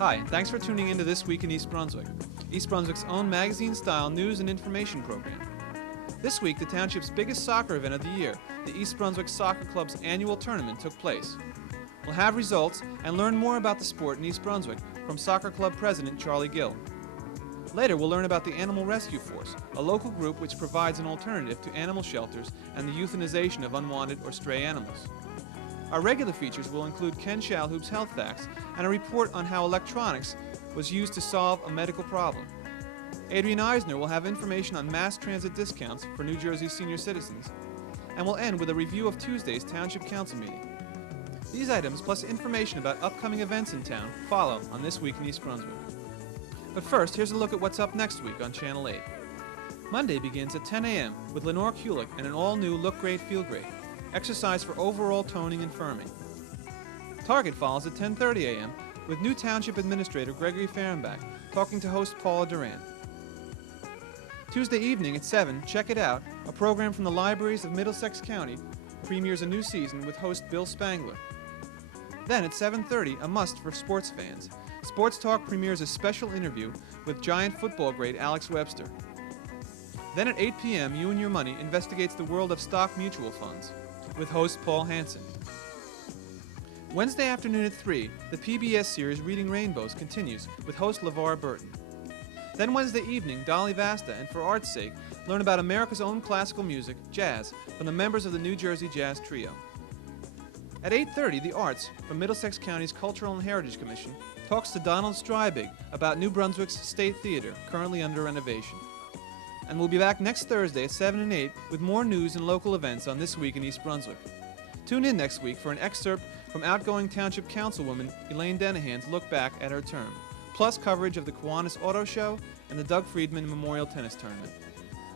Hi, and thanks for tuning in to This Week in East Brunswick, East Brunswick's own magazine-style news and information program. This week, the township's biggest soccer event of the year, the East Brunswick Soccer Club's annual tournament, took place. We'll have results and learn more about the sport in East Brunswick from Soccer Club President Charlie Gill. Later, we'll learn about the Animal Rescue Force, a local group which provides an alternative to animal shelters and the euthanization of unwanted or stray animals. Our regular features will include Ken Shalhoub's health facts and a report on how electronics was used to solve a medical problem. Adrian Eisner will have information on mass transit discounts for New Jersey senior citizens. And we'll end with a review of Tuesday's Township Council meeting. These items, plus information about upcoming events in town, follow on This Week in East Brunswick. But first, here's a look at what's up next week on Channel 8. Monday begins at 10 a.m. with Lenore Kulik and an all-new Look Great, Feel Great, exercise for overall toning and firming. Target follows at 10:30 a.m. with new Township Administrator Gregory Fehrenbach talking to host Paula Duran. Tuesday evening at 7, Check It Out, a program from the libraries of Middlesex County, premieres a new season with host Bill Spangler. Then at 7:30, a must for sports fans. Sports Talk premieres a special interview with Giant football great Alex Webster. Then at 8 p.m., You and Your Money investigates the world of stock mutual funds with host Paul Hansen. Wednesday afternoon at 3, the PBS series Reading Rainbows continues with host LeVar Burton. Then Wednesday evening, Dolly Vasta, and for art's sake, learn about America's own classical music, jazz, from the members of the New Jersey Jazz Trio. At 8:30, The Arts, from Middlesex County's Cultural and Heritage Commission, talks to Donald Strybig about New Brunswick's State Theater, currently under renovation. And we'll be back next Thursday at 7 and 8 with more news and local events on This Week in East Brunswick. Tune in next week for an excerpt from outgoing Township Councilwoman Elaine Denahan's look back at her term, plus coverage of the Kiwanis Auto Show and the Doug Friedman Memorial Tennis Tournament.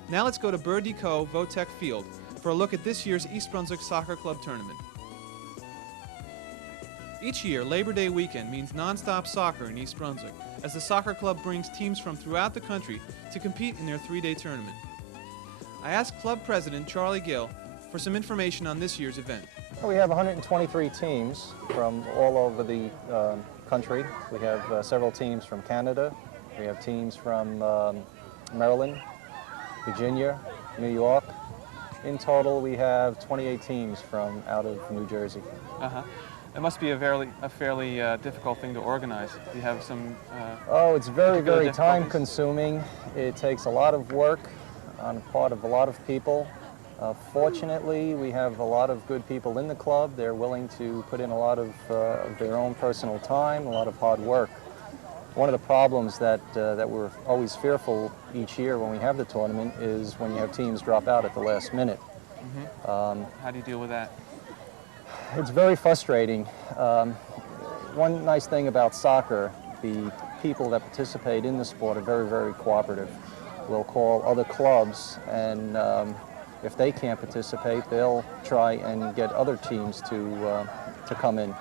Now let's go to Birdie Cove Votech Field for a look at this year's East Brunswick Soccer Club Tournament. Each year, Labor Day weekend means nonstop soccer in East Brunswick, as the soccer club brings teams from throughout the country to compete in their three-day tournament. I asked club president Charlie Gill for some information on this year's event. Well, we have 123 teams from all over the country. We have several teams from Canada. We have teams from Maryland, Virginia, New York. In total, we have 28 teams from out of New Jersey. It must be a fairly difficult thing to organize. You have some... Oh, it's very time-consuming. It takes a lot of work on the part of a lot of people. Fortunately, we have a lot of good people in the club. They're willing to put in a lot of their own personal time, a lot of hard work. One of the problems that we're always fearful each year when we have the tournament is when you have teams drop out at the last minute. How do you deal with that? It's very frustrating. One nice thing about soccer, the people that participate in the sport are very cooperative. We'll call other clubs, and if they can't participate, they'll try and get other teams to come in.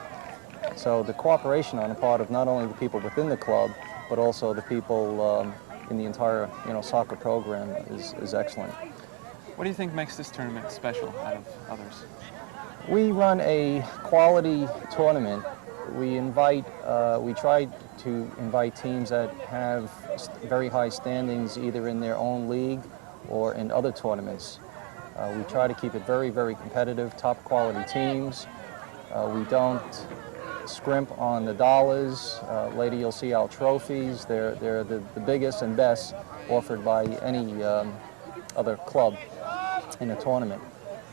So the cooperation on the part of not only the people within the club, but also the people in the entire soccer program is excellent. What do you think makes this tournament special out of others? We run a quality tournament. We try to invite teams that have very high standings either in their own league or in other tournaments. We try to keep it very competitive, top quality teams. We don't scrimp on the dollars. Later you'll see our trophies. They're the biggest and best offered by any other club in a tournament.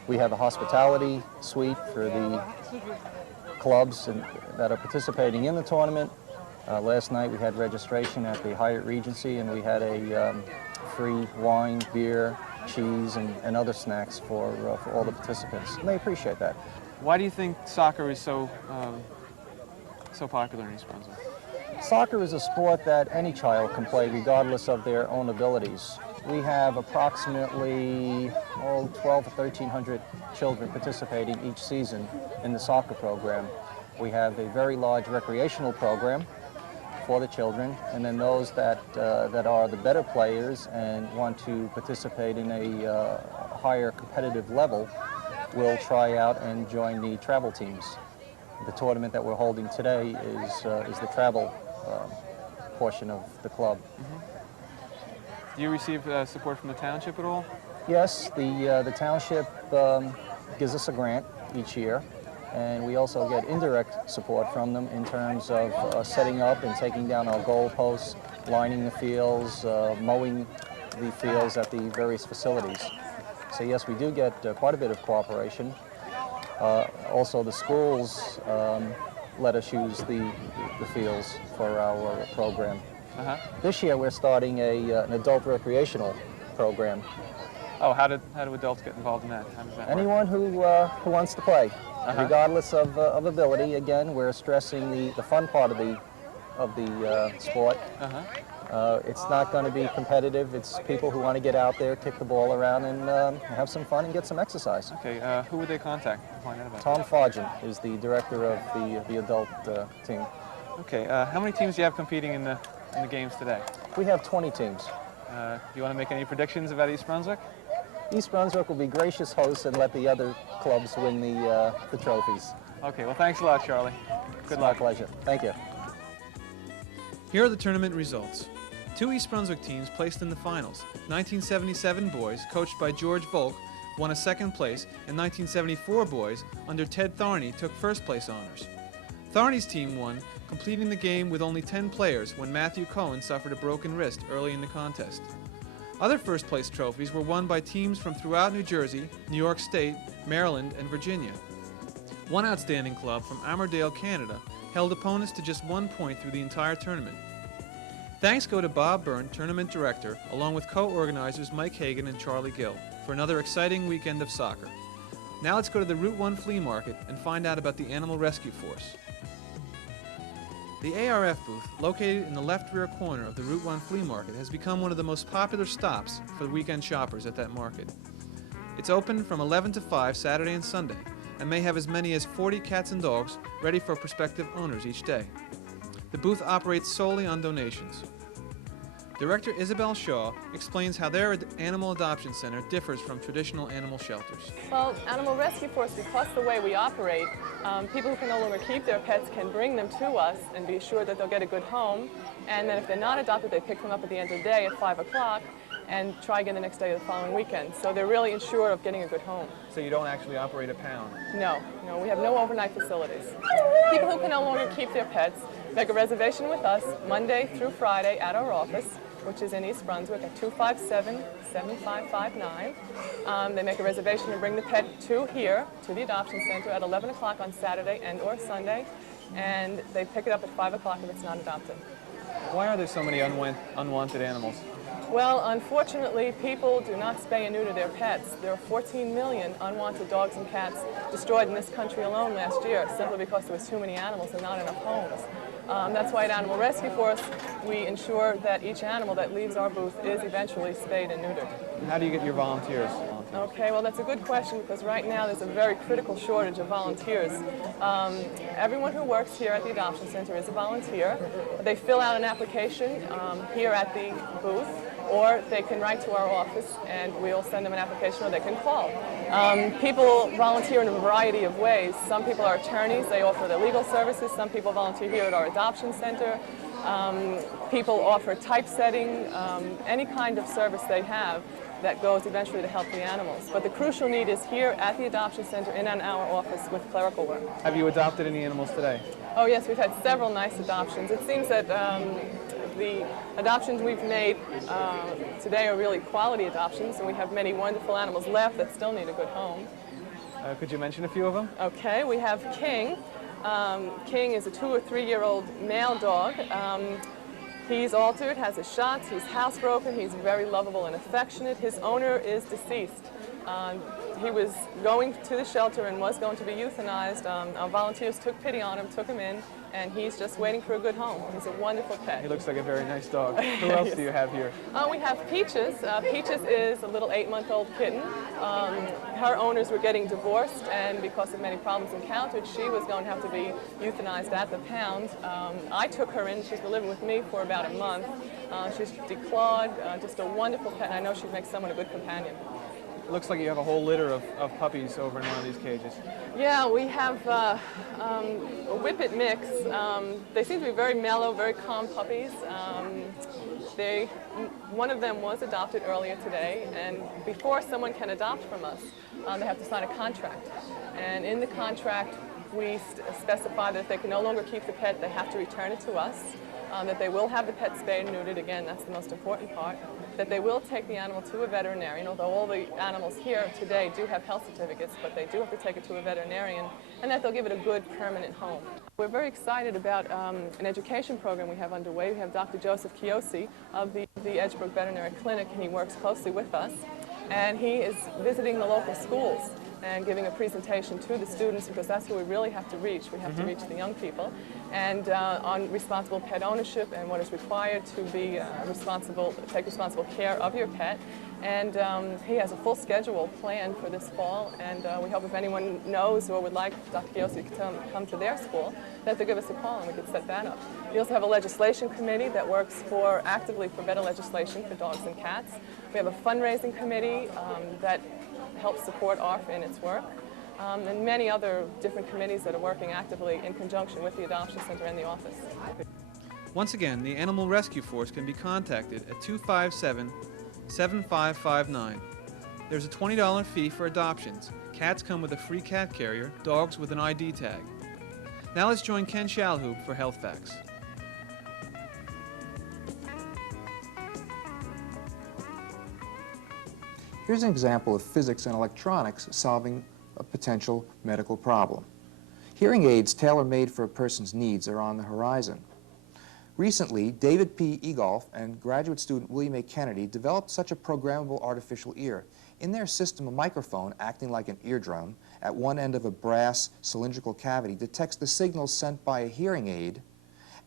We have a hospitality suite for the clubs that are participating in the tournament. Last night we had registration at the Hyatt Regency, and we had a free wine, beer, cheese, and other snacks for all the participants. And they appreciate that. Why do you think soccer is so popular in East Brunswick? Soccer is a sport that any child can play regardless of their own abilities. We have approximately 12 to 1,300 children participating each season in the soccer program. We have a very large recreational program for the children, and then those that are the better players and want to participate in a higher competitive level will try out and join the travel teams. The tournament that we're holding today is the travel portion of the club. Do you receive support from the township at all? Yes, the township gives us a grant each year, and we also get indirect support from them in terms of setting up and taking down our goalposts, lining the fields, mowing the fields at the various facilities. So yes, we do get quite a bit of cooperation. Also, the schools let us use the fields for our program. This year we're starting an adult recreational program. Oh, how do adults get involved in that? How does that work? Anyone who wants to play, regardless of ability. Again, we're stressing the fun part of the sport. It's not going to be competitive. It's people who want to get out there, kick the ball around, and have some fun and get some exercise. Okay, who would they contact to find out about Tom Fargent is the director of the adult team. Okay, how many teams do you have competing in the games today? We have 20 teams. Do you want to make any predictions about East Brunswick? East Brunswick will be gracious hosts and let the other clubs win the trophies. Okay, well, thanks a lot, Charlie. Good luck. My pleasure. Thank you. Here are the tournament results. 2 East Brunswick teams placed in the finals. 1977 boys, coached by George Volk, won a second place, and 1974 boys, under Ted Tharney, took first place honors. Tharney's team won, completing the game with only 10 players when Matthew Cohen suffered a broken wrist early in the contest. Other first place trophies were won by teams from throughout New Jersey, New York State, Maryland, and Virginia. One outstanding club from Armourdale, Canada, held opponents to just 1 point through the entire tournament. Thanks go to Bob Byrne, tournament director, along with co-organizers Mike Hagan and Charlie Gill, for another exciting weekend of soccer. Now let's go to the Route 1 Flea Market and find out about the Animal Rescue Force. The A.R.F. booth, located in the left rear corner of the Route 1 Flea Market, has become one of the most popular stops for weekend shoppers at that market. It's open from 11 to 5 Saturday and Sunday, and may have as many as 40 cats and dogs ready for prospective owners each day. The booth operates solely on donations. Director Isabel Shaw explains how their animal adoption center differs from traditional animal shelters. Well, Animal Rescue Force, because the way we operate, people who can no longer keep their pets can bring them to us and be assured that they'll get a good home. And then if they're not adopted, they pick them up at the end of the day at 5 o'clock and try again the next day or the following weekend. So they're really ensured of getting a good home. So you don't actually operate a pound? No, we have no overnight facilities. People who can no longer keep their pets make a reservation with us Monday through Friday at our office, which is in East Brunswick at 257-7559. They make a reservation to bring the pet to here, to the adoption center at 11 o'clock on Saturday and or Sunday, and they pick it up at 5 o'clock if it's not adopted. Why are there so many unwanted animals? Well, unfortunately, people do not spay and neuter their pets. There are 14 million unwanted dogs and cats destroyed in this country alone last year, simply because there was too many animals and not enough homes. That's why at Animal Rescue Force, we ensure that each animal that leaves our booth is eventually spayed and neutered. How do you get your volunteers? Okay, well, that's a good question, because right now there's a very critical shortage of volunteers. Everyone who works here at the adoption center is a volunteer. They fill out an application here at the booth, or they can write to our office and we'll send them an application, or they can call. People volunteer in a variety of ways. Some people are attorneys, they offer their legal services. Some people volunteer here at our adoption center. People offer typesetting, any kind of service they have that goes eventually to help the animals. But the crucial need is here at the adoption center and in our office with clerical work. Have you adopted any animals today? Oh yes, we've had several nice adoptions. It seems that the adoptions we've made today are really quality adoptions, and we have many wonderful animals left that still need a good home. Could you mention a few of them? Okay, we have King. King is a 2 or 3 year old male dog. He's altered, has his shots, he's housebroken, he's very lovable and affectionate. His owner is deceased. He was going to the shelter and was going to be euthanized. Our volunteers took pity on him, took him in, and he's just waiting for a good home. He's a wonderful pet. He looks like a very nice dog. Who else do you have here? We have Peaches. Peaches is a little 8-month-old kitten. Her owners were getting divorced, and because of many problems encountered, she was going to have to be euthanized at the pound. I took her in. She's been living with me for about a month. She's declawed, just a wonderful pet, and I know she'd make someone a good companion. It looks like you have a whole litter of puppies over in one of these cages. Yeah, we have a Whippet mix. They seem to be very mellow, very calm puppies. One of them was adopted earlier today, and before someone can adopt from us, they have to sign a contract. And in the contract, we specify that if they can no longer keep the pet, they have to return it to us, that they will have the pet spayed and neutered, again, that's the most important part, that they will take the animal to a veterinarian, although all the animals here today do have health certificates, but they do have to take it to a veterinarian, and that they'll give it a good permanent home. We're very excited about an education program we have underway. We have Dr. Joseph Chiosi of the Edgebrook Veterinary Clinic, and he works closely with us, and he is visiting the local schools and giving a presentation to the students, because that's who we really have to reach. We have to reach the young people, and on responsible pet ownership and what is required to be take responsible care of your pet. And he has a full schedule planned for this fall, and we hope if anyone knows or would like Dr. Chiosi to come to their school, that they'll give us a call and we can set that up. We also have a legislation committee that works actively for better legislation for dogs and cats. We have a fundraising committee that helps support A.R.F in its work, and many other different committees that are working actively in conjunction with the Adoption Center and the office. Once again, the Animal Rescue Force can be contacted at 257-7559. There's a $20 fee for adoptions. Cats come with a free cat carrier, dogs with an ID tag. Now let's join Ken Shalhoub for Health Facts. Here's an example of physics and electronics solving a potential medical problem. Hearing aids tailor-made for a person's needs are on the horizon. Recently, David P. Egolf and graduate student William A. Kennedy developed such a programmable artificial ear. In their system, a microphone acting like an eardrum at one end of a brass cylindrical cavity detects the signals sent by a hearing aid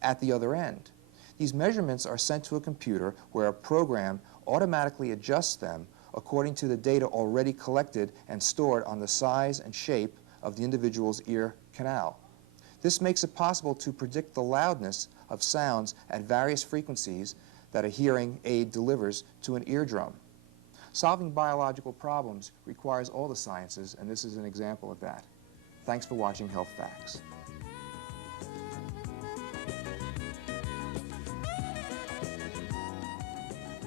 at the other end. These measurements are sent to a computer where a program automatically adjusts them according to the data already collected and stored on the size and shape of the individual's ear canal. This makes it possible to predict the loudness of sounds at various frequencies that a hearing aid delivers to an eardrum. Solving biological problems requires all the sciences, and this is an example of that. Thanks for watching Health Facts.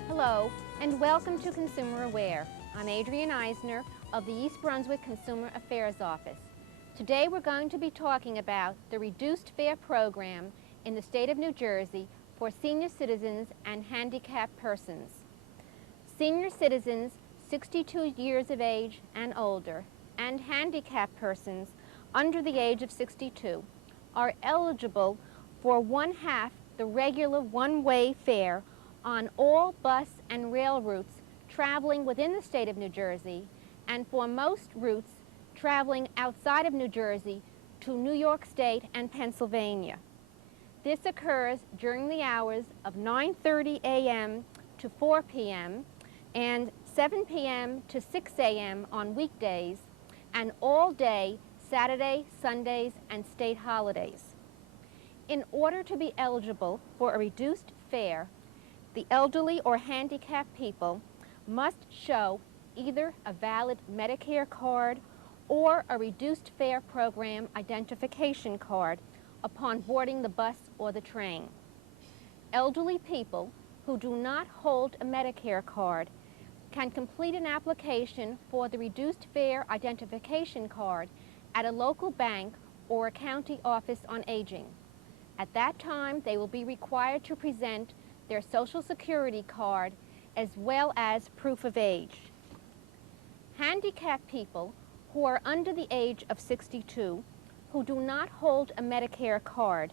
Hello, and welcome to Consumer Aware. I'm Adrienne Eisner of the East Brunswick Consumer Affairs Office. Today we're going to be talking about the reduced fare program in the state of New Jersey for senior citizens and handicapped persons. Senior citizens 62 years of age and older and handicapped persons under the age of 62 are eligible for one-half the regular one-way fare on all bus and rail routes traveling within the state of New Jersey, and for most routes traveling outside of New Jersey to New York State and Pennsylvania. This occurs during the hours of 9:30 a.m. to 4 p.m. and 7 p.m. to 6 a.m. on weekdays, and all day Saturday, Sundays, and state holidays. In order to be eligible for a reduced fare, the elderly or handicapped people must show either a valid Medicare card or a reduced fare program identification card upon boarding the bus or the train. Elderly people who do not hold a Medicare card can complete an application for the reduced fare identification card at a local bank or a county office on aging. At that time, they will be required to present their Social Security card as well as proof of age. Handicapped people who are under the age of 62 who do not hold a Medicare card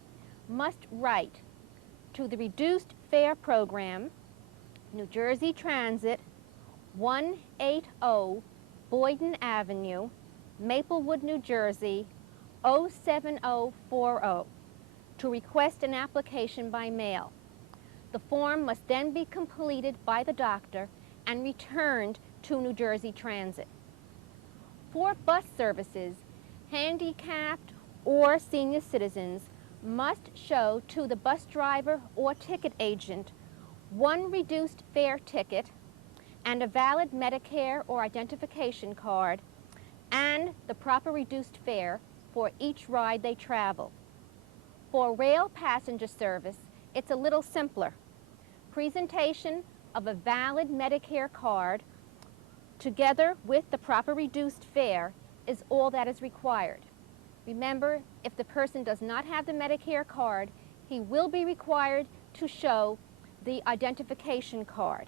must write to the Reduced Fare Program, New Jersey Transit, 180 Boyden Avenue, Maplewood, New Jersey, 07040, to request an application by mail. The form must then be completed by the doctor and returned to New Jersey Transit. For bus services, handicapped or senior citizens must show to the bus driver or ticket agent one reduced fare ticket and a valid Medicare or identification card, and the proper reduced fare for each ride they travel. For rail passenger service, it's a little simpler. Presentation of a valid Medicare card together with the proper reduced fare is all that is required. Remember, if the person does not have the Medicare card, he will be required to show the identification card.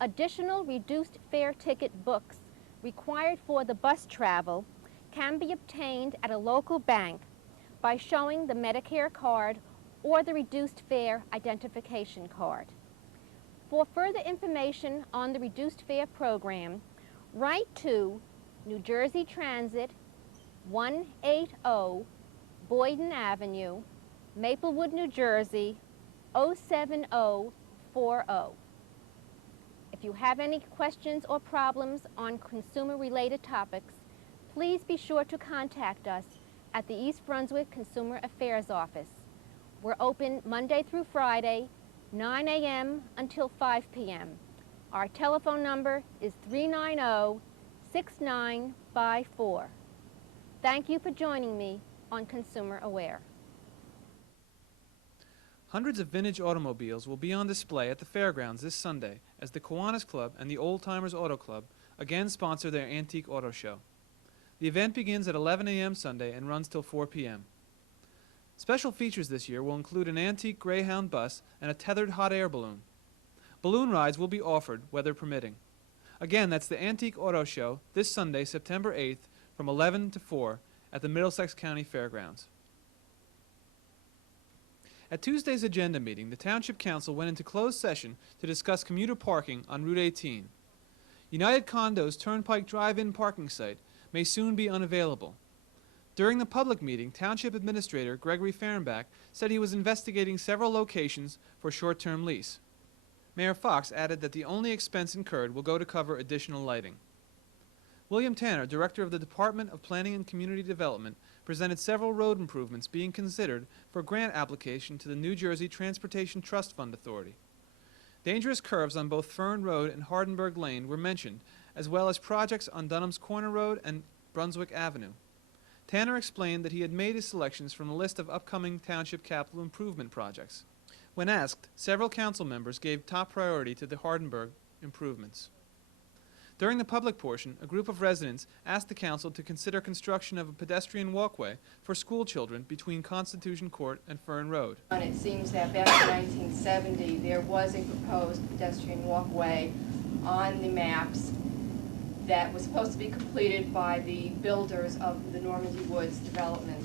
Additional reduced fare ticket books required for the bus travel can be obtained at a local bank by showing the Medicare card or the reduced fare identification card. For further information on the reduced fare program, write to New Jersey Transit, 180 Boyden Avenue, Maplewood, New Jersey, 07040. If you have any questions or problems on consumer-related topics, please be sure to contact us at the East Brunswick Consumer Affairs Office. We're open Monday through Friday, 9 a.m. until 5 p.m. Our telephone number is 390-6954. Thank you for joining me on Consumer Aware. Hundreds of vintage automobiles will be on display at the fairgrounds this Sunday as the Kiwanis Club and the Old Timers Auto Club again sponsor their antique auto show. The event begins at 11 a.m. Sunday and runs till 4 p.m. Special features this year will include an antique Greyhound bus and a tethered hot air balloon. Balloon rides will be offered, weather permitting. Again, that's the Antique Auto Show this Sunday, September 8th, from 11 to 4 at the Middlesex County Fairgrounds. At Tuesday's agenda meeting, the Township Council went into closed session to discuss commuter parking on Route 18. United Condos Turnpike Drive-In parking site may soon be unavailable. During the public meeting, Township Administrator Gregory Fehrenbach said he was investigating several locations for short-term lease. Mayor Fox added that the only expense incurred will go to cover additional lighting. William Tanner, Director of the Department of Planning and Community Development, presented several road improvements being considered for grant application to the New Jersey Transportation Trust Fund Authority. Dangerous curves on both Fern Road and Hardenberg Lane were mentioned, as well as projects on Dunham's Corner Road and Brunswick Avenue. Tanner explained that he had made his selections from a list of upcoming township capital improvement projects. When asked, several council members gave top priority to the Hardenberg improvements. During the public portion, a group of residents asked the council to consider construction of a pedestrian walkway for school children between Constitution Court and Fern Road. It seems that back in 1970 there was a proposed pedestrian walkway on the maps that was supposed to be completed by the builders of the Normandy Woods development.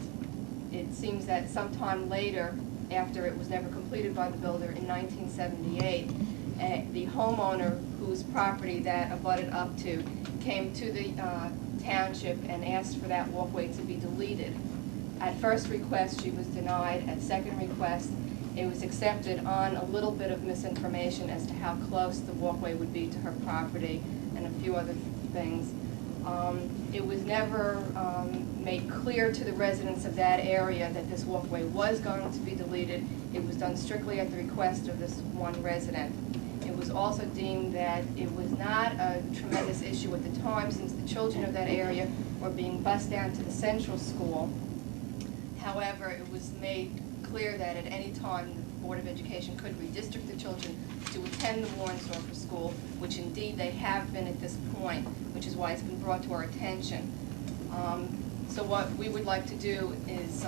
It seems that sometime later, after it was never completed by the builder in 1978, the homeowner whose property that abutted up to came to the township and asked for that walkway to be deleted. At first request, she was denied. At second request, it was accepted on a little bit of misinformation as to how close the walkway would be to her property and a few other things. It was never made clear to the residents of that area that this walkway was going to be deleted. It was done strictly at the request of this one resident. It was also deemed that it was not a tremendous issue at the time, since the children of that area were being bused down to the central school. However, it was made clear that at any time the Board of Education could redistrict the children to attend the Warrensdorfer School, which indeed they have been at this point, which is why it's been brought to our attention. So what we would like to do is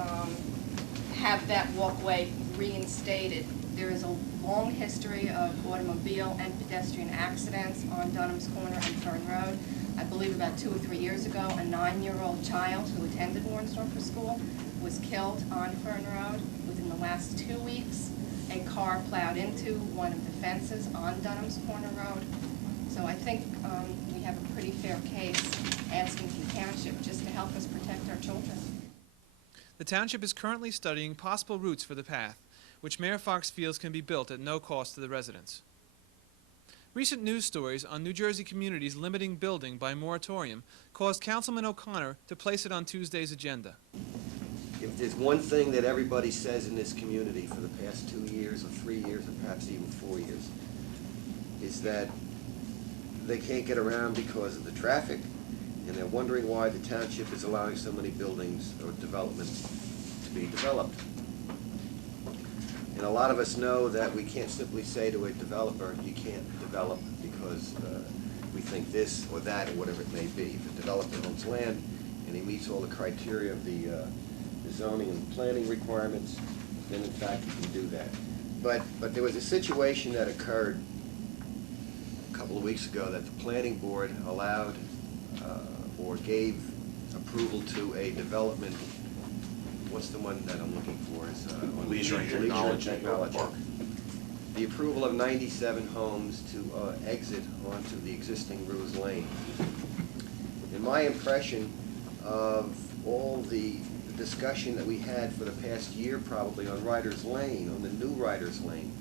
have that walkway reinstated. There is a long history of automobile and pedestrian accidents on Dunham's Corner and Fern Road. I believe about 2 or 3 years ago, a 9-year-old child who attended Warrensdorfer School was killed on Fern Road. Within the last 2 weeks, a car plowed into one of the fences on Dunham's Corner Road. So I think we have a pretty fair case asking the township just to help us protect our children. The township is currently studying possible routes for the path, which Mayor Fox feels can be built at no cost to the residents. Recent news stories on New Jersey communities limiting building by moratorium caused Councilman O'Connor to place it on Tuesday's agenda. If there's one thing that everybody says in this community for the past 2 years or 3 years or perhaps even 4 years, is that they can't get around because of the traffic, and they're wondering why the township is allowing so many buildings or developments to be developed. And a lot of us know that we can't simply say to a developer, you can't develop because we think this or that or whatever it may be. If the developer owns land and he meets all the criteria of the zoning and planning requirements, then in fact he can do that. But there was a situation that occurred a couple of weeks ago that the planning board allowed or gave approval to a development. What's the one that I'm looking for? Is on Leisure and Technology Park. The approval of 97 homes to exit onto the existing Ruse Lane. And my impression of all the discussion that we had for the past year probably on Riders Lane, on the new Riders Lane,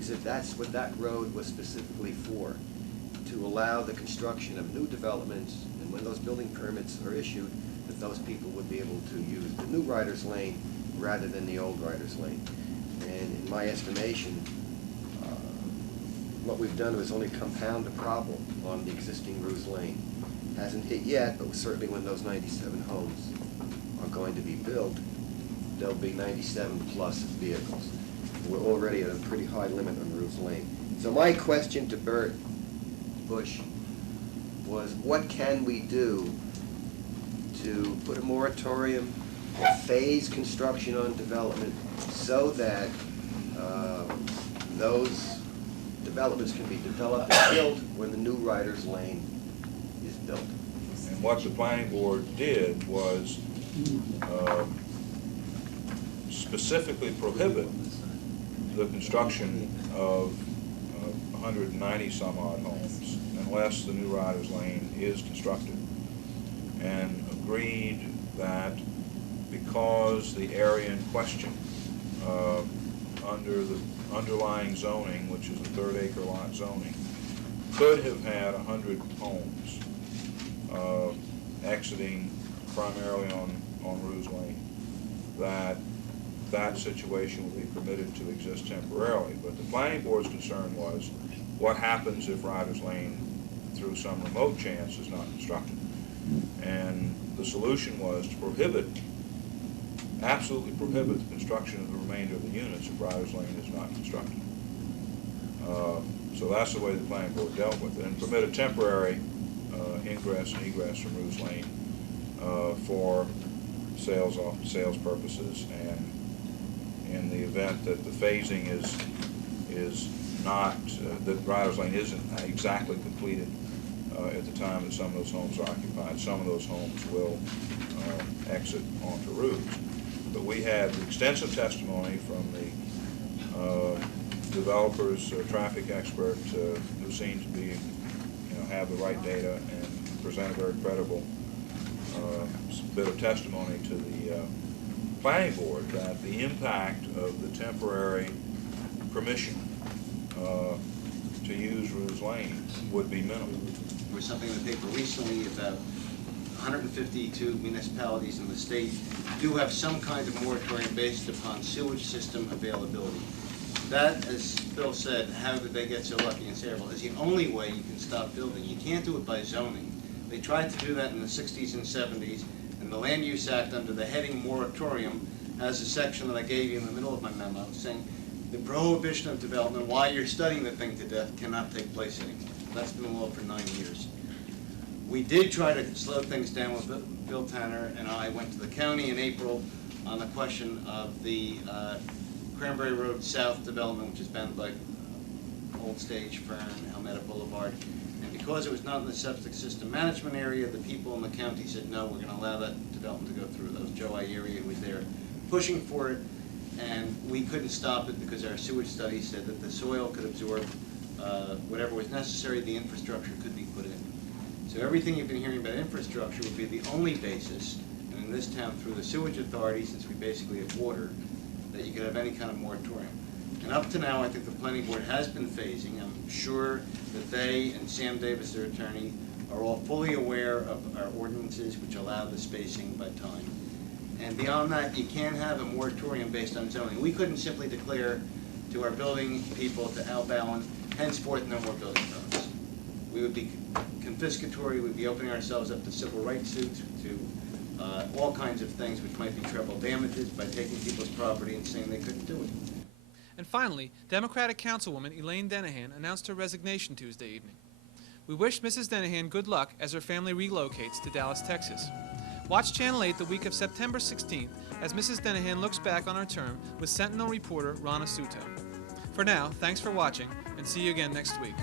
is that that's what that road was specifically for, to allow the construction of new developments, and when those building permits are issued, that those people would be able to use the new Riders Lane rather than the old Riders Lane. And in my estimation, what we've done is only compound the problem on the existing Ruse Lane. Hasn't hit yet, but certainly when those 97 homes are going to be built, there'll be 97 plus vehicles. We're already at a pretty high limit on Ruse Lane. So my question to Bert Bush was, what can we do to put a moratorium or phase construction on development so that those developments can be developed and built when the new Riders Lane is built? And what the planning board did was specifically prohibit the construction of 190 some odd homes unless the new Riders Lane is constructed, and agreed that because the area in question under the underlying zoning, which is the 3rd acre lot zoning, could have had 100 homes exiting primarily on Ruse Lane, that situation would be permitted to exist temporarily. But the planning board's concern was, what happens if Riders Lane, through some remote chance, is not constructed? And the solution was to prohibit, absolutely prohibit the construction of the remainder of the units if Riders Lane is not constructed. So that's the way the planning board dealt with it, and permitted temporary ingress and egress from Ruse Lane for sales purposes, and in the event that the phasing is not, that Riders Lane isn't exactly completed at the time that some of those homes are occupied, some of those homes will exit onto Ruse. But we had extensive testimony from the developers, traffic expert, who seemed to be, have the right data and present a very credible bit of testimony to the planning board that the impact of the temporary permission to use Ruse Lane would be minimal. There was something in the paper recently about 152 municipalities in the state do have some kind of moratorium based upon sewage system availability. That, as Bill said, how did they get so lucky in Sayreville, is the only way you can stop building. You can't do it by zoning. They tried to do that in the 60s and 70s, and the Land Use Act, under the heading moratorium, has a section that I gave you in the middle of my memo saying the prohibition of development while you're studying the thing to death cannot take place anymore. That's been the law for 9 years. We did try to slow things down with Bill Tanner, and I went to the county in April on the question of the Cranberry Road South development, which is bounded by Old Stage, Fern, Elmetta Boulevard. And because it was not in the septic system management area, the people in the county said, no, we're going to allow that development to go through. That was Joe Ieri, who was there pushing for it, and we couldn't stop it because our sewage study said that the soil could absorb whatever was necessary, the infrastructure could be put in. So everything you've been hearing about infrastructure would be the only basis, and in this town, through the sewage authority, since we basically have water, that you could have any kind of moratorium. And up to now, I think the planning board has been phasing. I'm sure that they and Sam Davis, their attorney, are all fully aware of our ordinances which allow the spacing by time. And beyond that, you can't have a moratorium based on zoning. We couldn't simply declare to our building people, to Al Ballin, henceforth no more building permits. We would be confiscatory, we'd be opening ourselves up to civil rights suits, to all kinds of things which might be treble damages by taking people's property and saying they couldn't do it. And finally, Democratic Councilwoman Elaine Denahan announced her resignation Tuesday evening. We wish Mrs. Denahan good luck as her family relocates to Dallas, Texas. Watch Channel 8 the week of September 16th as Mrs. Denahan looks back on her term with Sentinel reporter Rana Suto. For now, thanks for watching, and see you again next week.